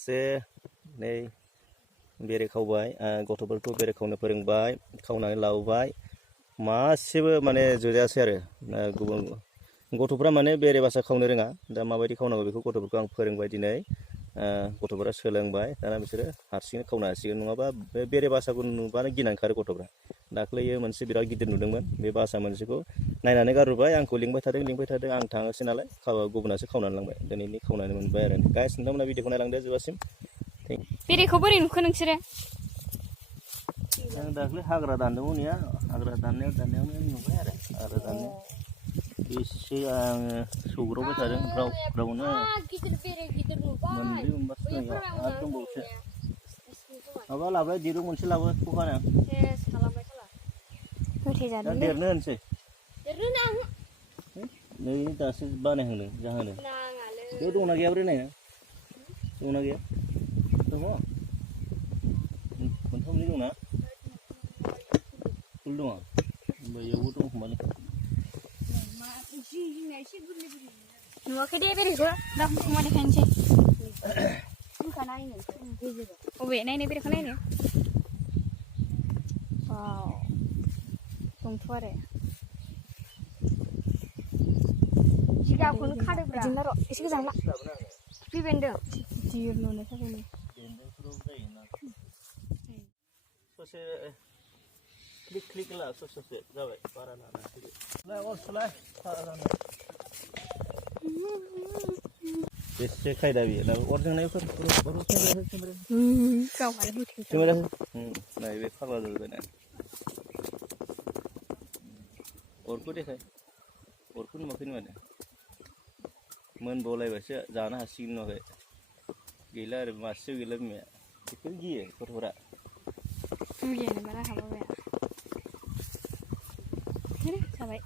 दासो नै बेरे खावबाय गथ'फोरखौ बेरे खावनो फोरोंबाय खावनानै लाबोबाय मासेबो माने जोजायासै आरो गुबुन गथ'फ्रा माने बेरे बासा खावनो रोङा दा माबायदि खावनांगौ बेखौ गथ'फोरखौ आं फोरोंबाय दिनै गथ'फोरा सोलोंबाय दाना बिसोरो हारसिङै खावनो हासिगोन नङाबा बे बेरे बासाखौ नुबानो गिनानै खारो गथ'फ्रा दाख्लैयो मोनसे बिराद गिदिर नुदोंमोन बे बासा मोनसेखौ नायनानै गारबोबाय आंखौ लिंबाय थादों आं थाङासै नालाय गुबुनासो खावनानै लांबाय दिनैनि खावनानै मोनबाय आरो गाइस नोंथांमोना भिडिअखौ नायलांदो जोबजासिम बेरेखौ बोरै नुखो नोंसोरो आं दाख्लै हाग्रा दानदोंमोन या हाग्रा दाननायावनो नुबाय आरो दाननायाव एसे आङो सौग्रावबाय थादों ग्रावनो मोनब्रै मोनबासो दं आरो दंबावोसो माबा लाबाय दिरुं मोनसे लाबो खखाना दा देरनो होनसै नै दासो बानायहांदों जाहांदों बे दंना गैया ब्रे नायनो दंना गैया दङ मोनथामनि दंना फुल दङ बैयावबो दं खोमालै नुवाखै दे बेरेखौ दा मा देखायनोसै अबे नायनो बेरेखौ नायनो वाव दंथ' आरो जिगाबखौनो खादोब्रा बिदिनो र' एसे गोजान ला खिफि बेन्दों गिदिर नुनो थाखाय बेन्दोंफोराव जायोना ससे क्लिक ला ससे जाबाय बारा लाना बेसे खायदा बियो दा अर जोंनायफोर नाय बे फाग्ला जाबाय ना अरखौ देखाय अरखौ नुवाखै माने मोनबावलायबासो जानो हासिगोन नुवाखै गैला आरो मासेबो गैला बिमाया बेखौ गियो गथ'फोरा गियानो बारा हाबाबाय जाबाय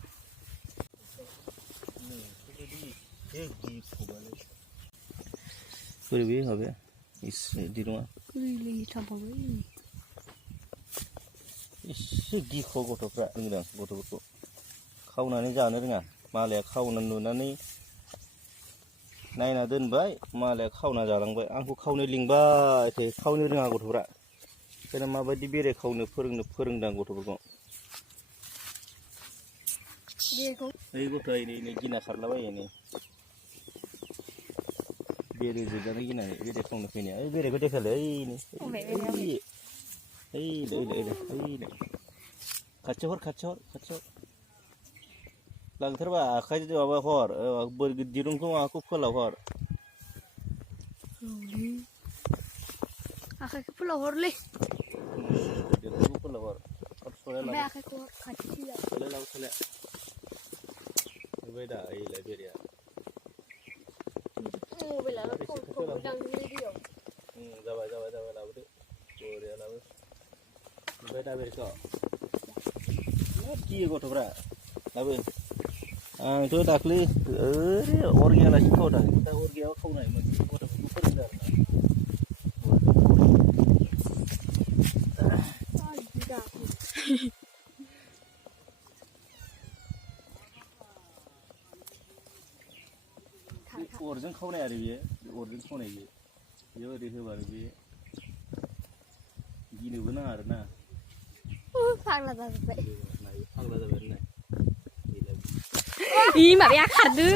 बोरै बे माबाया एसे दिरुङा एसे गिख' गथ'फ्रा रोंदां गथ'फोरखौ खावनानै जानो रोङा मालाया खावनानै नुनानै नायना दोनबाय मालाया खावना जालांबाय आंखौ खावनो लिंबाय थायो खावनो रोङा गथ'फ्रा ओंखायनो माबायदि बेरे खावनो फोरोंदां गथ'फोरखौ ओइ गथ'आ नै गिना खारलाबायो नै बेरे जोबजानो गिनानै बेरे खावनो फैनाया ओइ बेरेखौ देखायलाय ओइनो खाथियाव हर लांथारबा आखाइजों माबा हर दिरुंखौ माबाखौ फोलाव हर आखाइखौ फोलाव हरलै दिरुंखौ फोलाव हर आखाइखौ खाथियाव नुबाय दा ओइलाय बेरेया जाबाय लाबोदो बरिया लाबो नुबाय दा बेरेखौ गियो गथ'फ्रा लाबो आंथ' दाख्लै ओरै अर गैयालासे खावदां दा अर गैयाबा खावनो हायोमोन गथ'फोरखौ फोरोंदों आरो अरजों खावनाय आरो बेयो अरजों खावनाय बेयो ओरै होबानो बे गिनोबो नाङा आरो ना फाग्ला जाजोब्बाय नाय माबाया खारदो